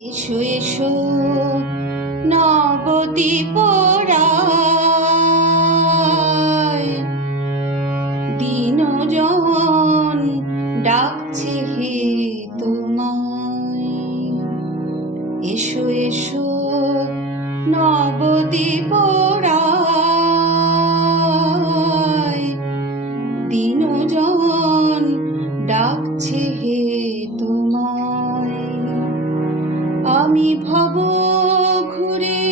এসো এসো নবদ্বীপ দিন জন ডাকছে হে তোমায়। এসো এসো নবদ্বীপ রায় আমি ভব ঘুরে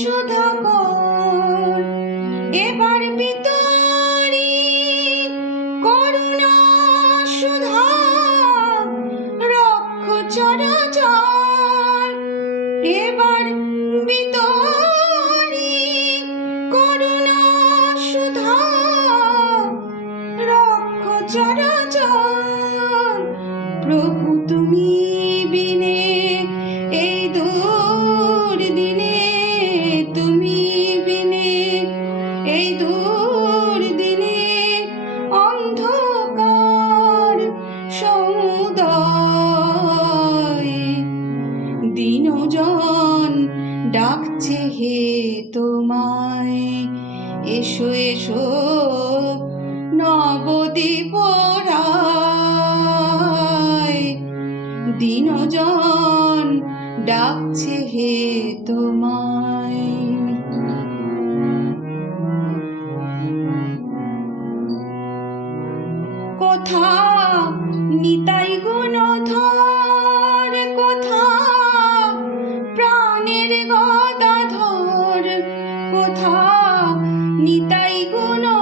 সুধাকর এবার পিতা হে তোমায় এসো এসো নবদ্বীপ দিনজন ডাকছে হে তোমায়। কোথা নিতাই গুণধর কোথা? নিতাই কোনো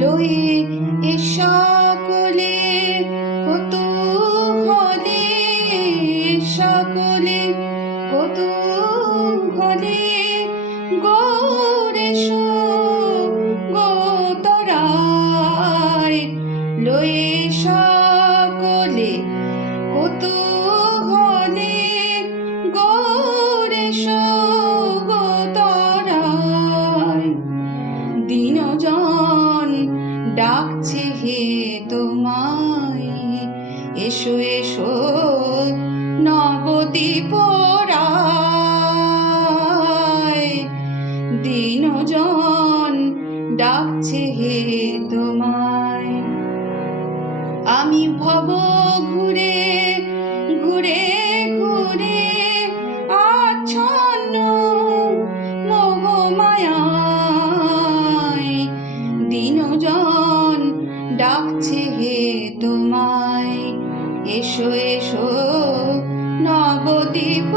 Louis. ডাকছে হে তোমায়। এসো এসো নবদ্বীপ দিনজন ডাকছে হে তোমায়। আমি ভব ঘুরে ঘুরে ডাকছে হে তোমায়। এসো এসো নবদ্বীপ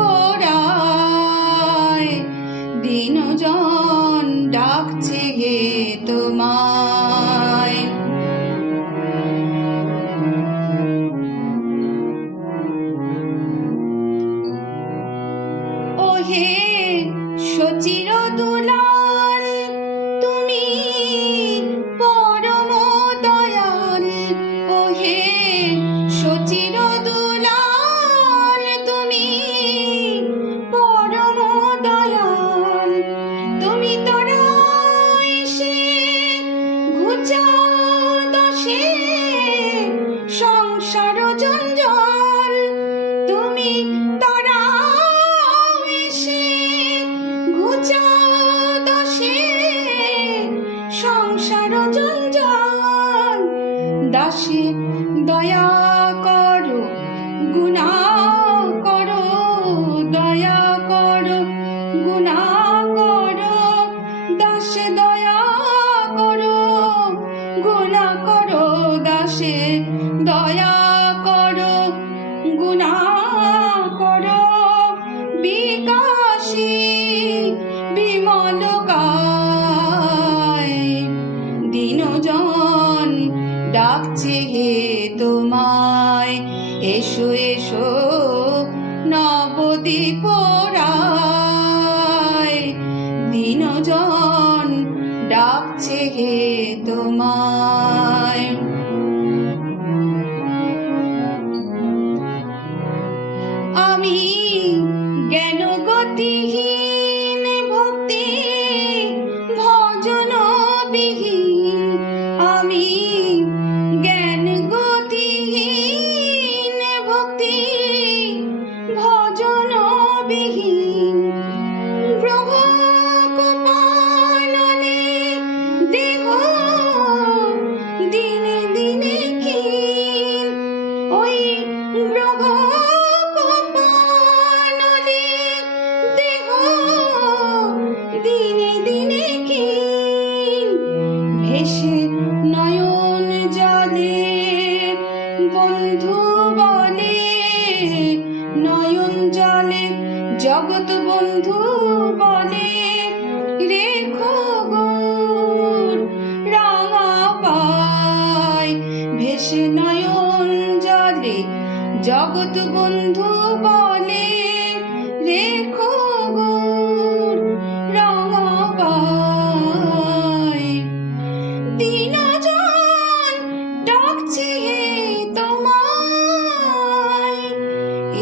দাসে দয়া করো, গুণা করো, দয়া করো, গুণা করো, দাসে দয়া করো, গুণা করো, দাসে দয়া করো, গুণা তোমায়। এসো এসো নবদ্বীপ দিনজন ডাকছে হে তোমায়। বলে নয়ন জলে জগৎ বন্ধু বলে রেখো গোর রাঙা পায়, ভেসে নয়ন জলে জগৎ বন্ধু বলে রেখো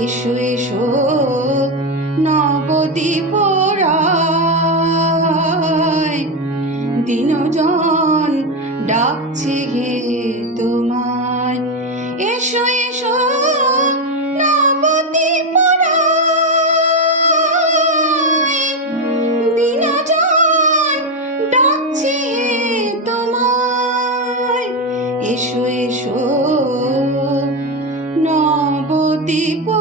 এসো এসো নবদ্বীপ দিনজন ডাকছে হে তোমায়। এসো এসো নবদ্বীপ দিনজন ডাকছে তোমায়। এসো এসো, নবদ্বীপ